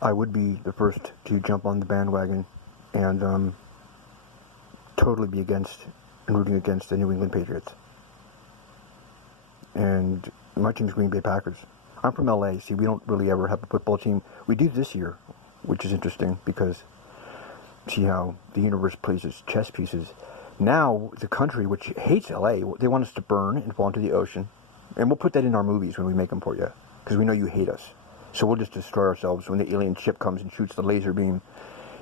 I would be the first to jump on the bandwagon and totally be against and rooting against the New England Patriots. And my team's Green Bay Packers. I'm from LA. See, we don't really ever have a football team. We do this year, which is interesting because see how the universe plays its chess pieces. Now, the country, which hates LA, they want us to burn and fall into the ocean. And we'll put that in our movies when we make them for you, because we know you hate us. So we'll just destroy ourselves when the alien ship comes and shoots the laser beam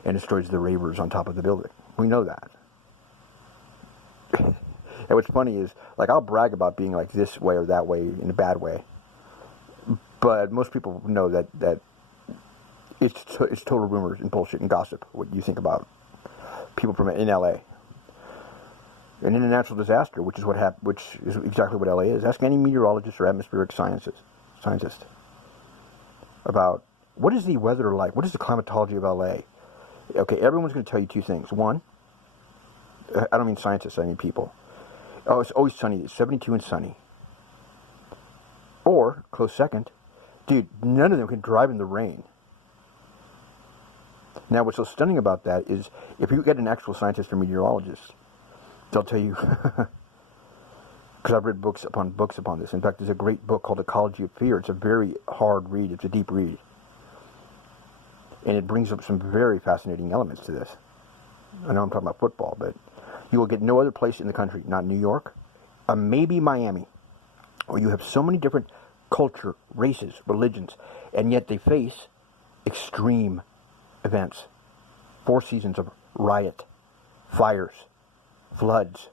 and destroys the ravers on top of the building. We know that. And what's funny is, like, I'll brag about being like this way or that way in a bad way. But most people know that it's total rumors and bullshit and gossip, what you think about people from in LA. An international disaster, which is exactly what LA is. Ask any meteorologist or atmospheric scientist about what is the weather like, what is the climatology of LA. Okay, everyone's going to tell you two things. One, I don't mean scientists, I mean people. Oh, it's always sunny. It's 72 and sunny. Or, close second, dude, none of them can drive in the rain. Now, what's so stunning about that is if you get an actual scientist or meteorologist, they'll tell you, because I've read books upon this. In fact, there's a great book called Ecology of Fear. It's a very hard read. It's a deep read. And it brings up some very fascinating elements to this. I know I'm talking about football, but you will get no other place in the country, not New York, maybe Miami, where you have so many different culture, races, religions, and yet they face extreme events. 4 seasons of riot, fires, floods,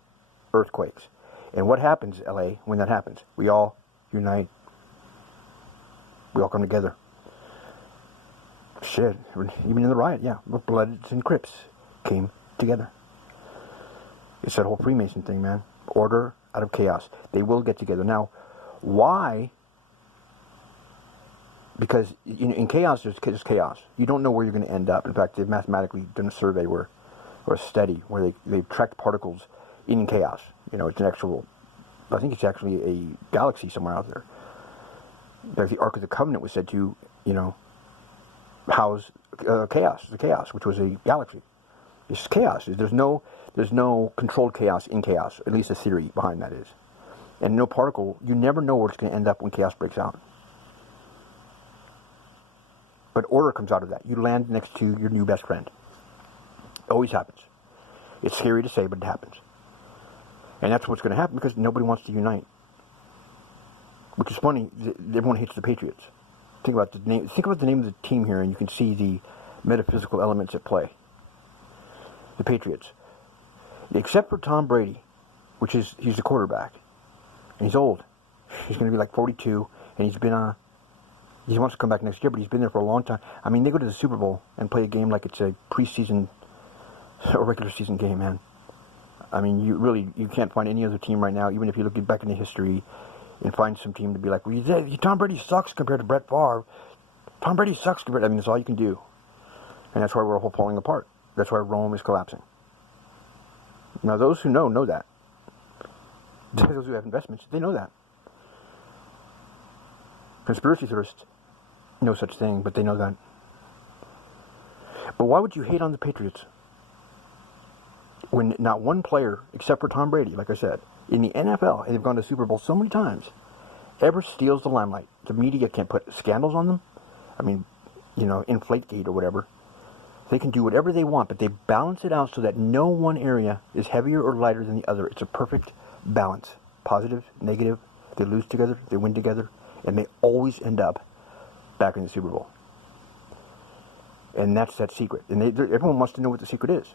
earthquakes. And what happens, LA, when that happens? We all unite. We all come together. Shit, even in the riot, yeah. Bloods and Crips came together. It's that whole Freemason thing, man. Order out of chaos. They will get together. Now, why? Because in chaos, there's chaos. You don't know where you're going to end up. In fact, they've mathematically done a survey or a study where they've tracked particles in chaos. It's an actual, I think it's actually a galaxy somewhere out there. Like the Ark of the Covenant was said to, house the chaos, which was a galaxy. It's just chaos. There's no controlled chaos in chaos. At least the theory behind that is. And no particle, you never know where it's going to end up when chaos breaks out. But order comes out of that. You land next to your new best friend. It always happens. It's scary to say, but it happens. And that's what's going to happen because nobody wants to unite. Which is funny. Everyone hates the Patriots. Think about the name. Think about the name of the team here, and you can see the metaphysical elements at play. The Patriots, except for Tom Brady, he's the quarterback, and he's old. He's going to be like 42, and he wants to come back next year, but he's been there for a long time. I mean, they go to the Super Bowl and play a game like it's a preseason or regular season game, man. I mean, you can't find any other team right now, even if you look back into history and find some team to be like, well, Tom Brady sucks compared to Brett Favre. Tom Brady sucks compared. I mean, that's all you can do. And that's why we're all falling apart. That's why Rome is collapsing. Now, those who know that. Those who have investments, they know that. Conspiracy theorists, no such thing, but they know that. But why would you hate on the Patriots when not one player, except for Tom Brady, like I said, in the NFL, and they've gone to Super Bowl so many times, ever steals the limelight? The media can't put scandals on them. I mean, Inflategate or whatever. They can do whatever they want, but they balance it out so that no one area is heavier or lighter than the other. It's a perfect balance. Positive, negative, they lose together, they win together, and they always end up back in the Super Bowl. And that's that secret. And everyone wants to know what the secret is.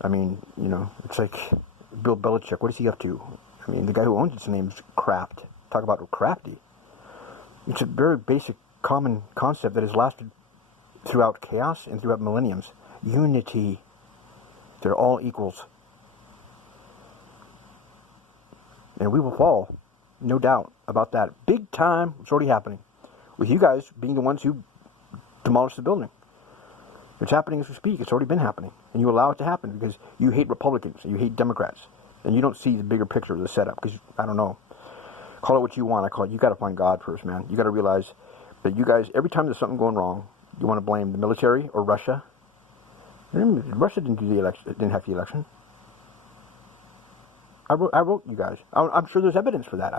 I mean, it's like Bill Belichick. What is he up to? I mean, the guy who owns his name is Kraft. Talk about crafty. It's a very basic, common concept that has lasted throughout chaos and throughout millenniums. Unity. They're all equals. And we will fall. No doubt about that. Big time. It's already happening. With you guys being the ones who demolished the building. It's happening as we speak. It's already been happening. And you allow it to happen because you hate Republicans and you hate Democrats. And you don't see the bigger picture of the setup because, I don't know. Call it what you want. I call it, you got to find God first, man. You got to realize that you guys, every time there's something going wrong, You want to blame the military or Russia? Russia didn't do the election. Didn't have the election. I wrote you guys. I'm sure there's evidence for that.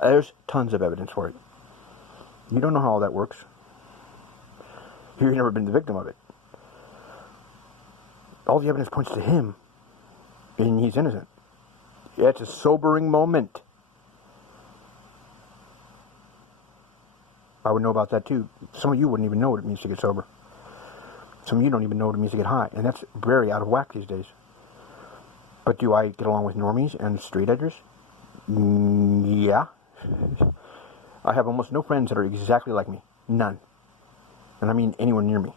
There's tons of evidence for it. You don't know how all that works. You've never been the victim of it. All the evidence points to him, and he's innocent. Yeah, it's a sobering moment. I would know about that too. Some of you wouldn't even know what it means to get sober. Some of you don't even know what it means to get high, and that's very out of whack these days. But do I get along with normies and straight edgers? Yeah. I have almost no friends that are exactly like me. None. And I mean anywhere near me.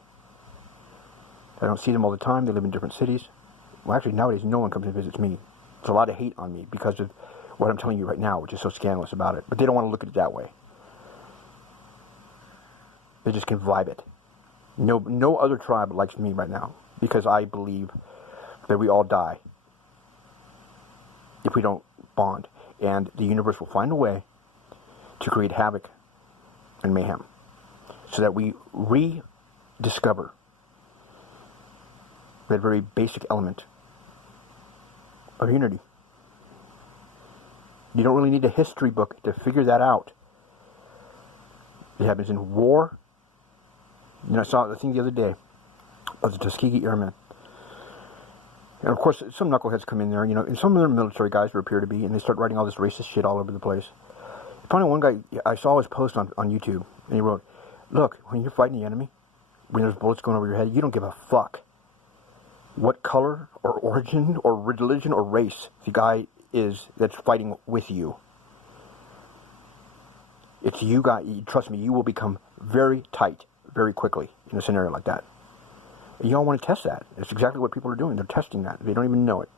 I don't see them all the time. They live in different cities. Well, actually, nowadays, no one comes and visits me. There's a lot of hate on me because of what I'm telling you right now, which is so scandalous about it. But they don't want to look at it that way. They just can vibe it. No other tribe likes me right now because I believe that we all die if we don't bond. And the universe will find a way to create havoc and mayhem so that we rediscover that very basic element of unity. You don't really need a history book to figure that out. It happens in war. You know, I saw the thing the other day of the Tuskegee Airmen. And of course, some knuckleheads come in there, you know, and some of them are military guys who appear to be, and they start writing all this racist shit all over the place. Finally, one guy, I saw his post on YouTube, and he wrote, look, when you're fighting the enemy, when there's bullets going over your head, you don't give a fuck what color or origin or religion or race the guy is that's fighting with you. It's you guys, trust me, you will become very tight very quickly in a scenario like that. And you all want to test that. It's exactly what people are doing. They're testing that. They don't even know it.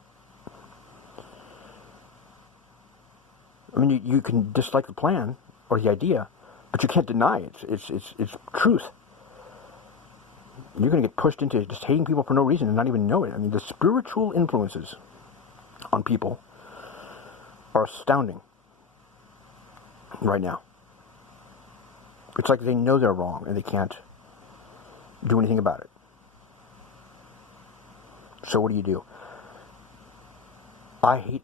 I mean, you can dislike the plan or the idea, but you can't deny it. It's truth. You're going to get pushed into just hating people for no reason and not even know it. I mean, the spiritual influences on people are astounding right now. It's like they know they're wrong and they can't do anything about it. So what do? I hate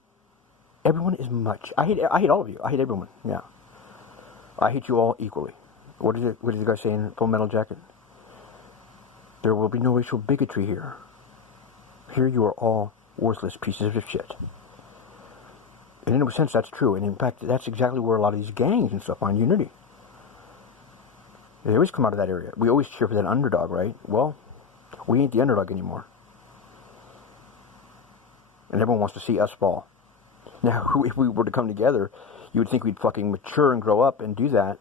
everyone as much. I hate all of you. I hate everyone. Yeah. I hate you all equally. What did the guy say in Full Metal Jacket? There will be no racial bigotry here. Here you are all worthless pieces of shit. And in a sense, that's true. And in fact, that's exactly where a lot of these gangs and stuff find unity. They always come out of that area. We always cheer for that underdog, right? Well, we ain't the underdog anymore. And everyone wants to see us fall. Now, if we were to come together, you would think we'd fucking mature and grow up and do that.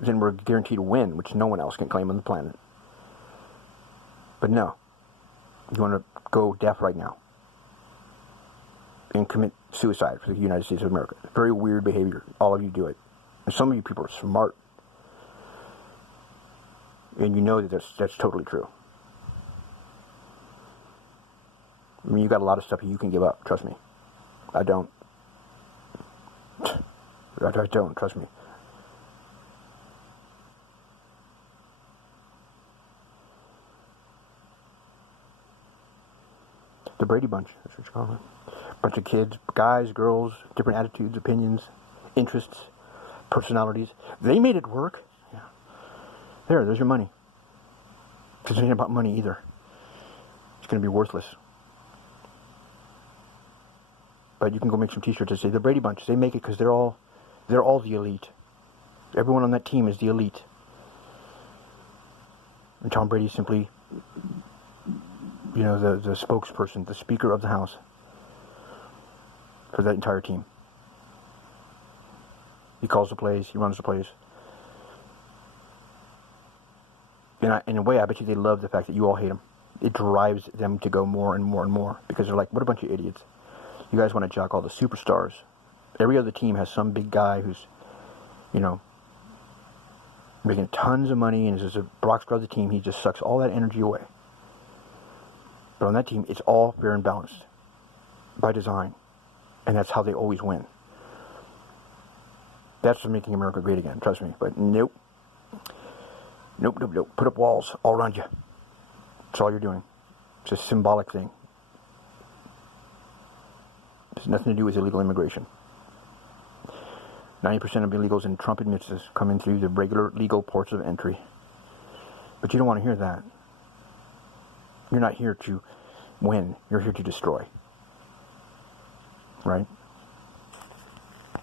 Then we're guaranteed to win, which no one else can claim on the planet. But no. You want to go deaf right now. And commit suicide for the United States of America. Very weird behavior. All of you do it. And some of you people are smart. And you know that that's totally true. I mean, you got a lot of stuff you can give up. Trust me. I don't. I don't. Trust me. The Brady Bunch. That's what you call it. Bunch of kids, guys, girls, different attitudes, opinions, interests, personalities. They made it work. Yeah. There's your money. Because it ain't about money either. It's going to be worthless. But you can go make some t-shirts that say the Brady Bunch. They make it because they're all the elite. Everyone on that team is the elite. And Tom Brady is simply, you know, the spokesperson, the Speaker of the House for that entire team. He calls the plays. He runs the plays. And in a way, I bet you they love the fact that you all hate him. It drives them to go more and more and more. Because they're like, what a bunch of idiots. You guys want to jock all the superstars. Every other team has some big guy who's, you know, making tons of money, and as a Brock scrub the team, he just sucks all that energy away. But on that team, it's all fair and balanced by design. And that's how they always win. That's making America great again, trust me. But nope. Nope, nope, nope. Put up walls all around you. That's all you're doing. It's a symbolic thing. It has nothing to do with illegal immigration. 90% of illegals in Trump admits this come in through the regular legal ports of entry. But you don't want to hear that. You're not here to win. You're here to destroy. Right?